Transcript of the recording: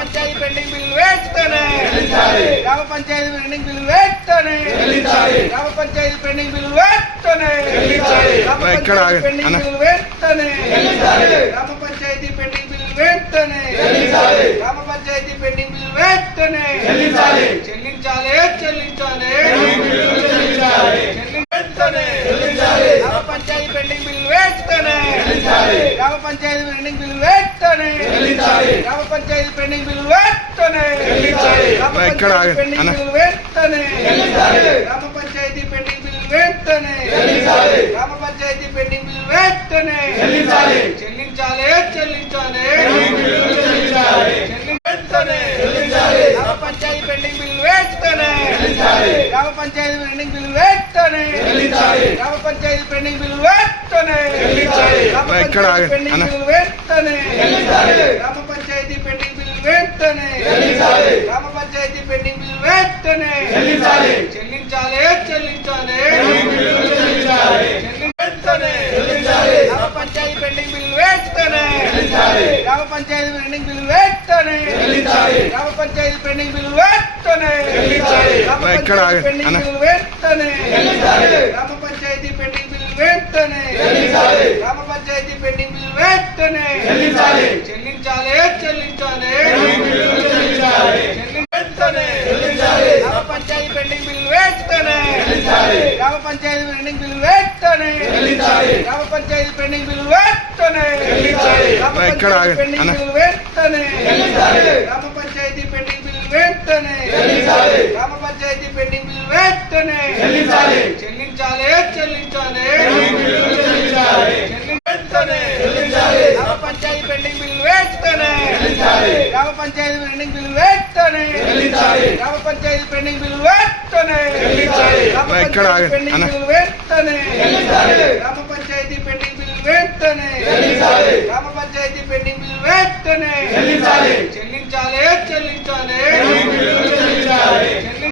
panchayat pending bill వెంటనే గ్రామ panchayat pending bill వెంటనే గ్రామ పంచాయతీ పెండింగ్ బిల్లు వెంటనే గ్రామ పంచాయతీ పెండింగ్ బిల్లు వెంటనే గ్రామ పంచాయతీ పెండింగ్ బిల్లు వెంటనే గ్రామ పంచాయతీ పెండింగ్ బిల్లు వెంటనే చెల్లించాలి చెల్లించాలి వెంటనే గ్రామ పంచాయతీ పెండింగ్ బిల్లు వెంటనే గ్రామ పంచాయతీ పెండింగ్ బిల్లు వెంటనే గ్రామ పంచాయతీ పెండింగ్ బిల్లు వెంటనే గ్రామ పంచాయతీ పెండింగ్ బిల్లు వెంటనే గ్రామ పంచాయతీ పెండింగ్ బిల్లు వెంటనే గ్రామ పంచాయతీ పెండింగ్ బిల్లు వెంటనే చెల్లించాలి చెల్లించాలి వెంటనే గ్రామ పంచాయతీ పెండింగ్ బిల్లు వెంటనే గ్రామ పంచాయతీ పెండింగ్ బిల్లు వెంటనే గ్రామ పంచాయతీ పెండింగ్ బిల్లు వెంటనే గ్రామ పంచాయతీ పెండింగ్ బిల్లు వెంటనే గ్రామ పంచాయతీ పెండింగ్ బిల్లు వెంటనే గ్రామ పంచాయతీ పెండింగ్ బిల్లు వెంటనే చెల్లించాలి చెల్లించాలి వెంటనే గ్రామ పంచాయతీ పెండింగ్ బిల్లు వెంటనే గ్రామ పంచాయతీ పెండింగ్ బిల్లు వెంటనే గ్రామ పంచాయతీ పెండింగ్ బిల్లు వెంటనే గ్రామ పంచాయతీ పెండింగ్ బిల్లు వెంటనే గ్రామ పంచాయతీ పెండింగ్ బిల్లు వెంటనే గ్రామ పంచాయతీ పెండింగ్ బిల్లు వెంటనే చెల్లించాలి చెల్లించాలి వెంటనే గ్రామ పంచాయతీ పెండింగ్ బిల్లు వెంటనే గ్రామ పంచాయతీ పెండింగ్ బిల్లు వెంటనే గ్రామ పంచాయతీ పెండింగ్ బిల్లు వెంటనే గ్రామ పంచాయతీ పెండింగ్ బిల్లు వెంటనే గ్రామ పంచాయతీ పెండింగ్ బిల్లు వెంటనే గ్రామ పంచాయతీ పెండింగ్ బిల్లు వెంటనే చెల్లించాలి చెల్లించాలి వెంటనే గ్రామ పంచాయతీ పెండింగ్ బిల్లు వెంటనే గ్రామ పంచాయతీ పెండింగ్ బిల్లు వెంటనే గ్రామ పంచాయతీ పెండింగ్ బిల్లు వెంటనే గ్రామ పంచాయతీ పెండింగ్ బిల్లు వెంటనే గ్రామ పంచాయతీ పెండింగ్ బిల్లు వెంటనే గ్రామ పంచాయతీ పెండింగ్ బిల్లు వెంటనే చెల్లించాలి చెల్లించాలి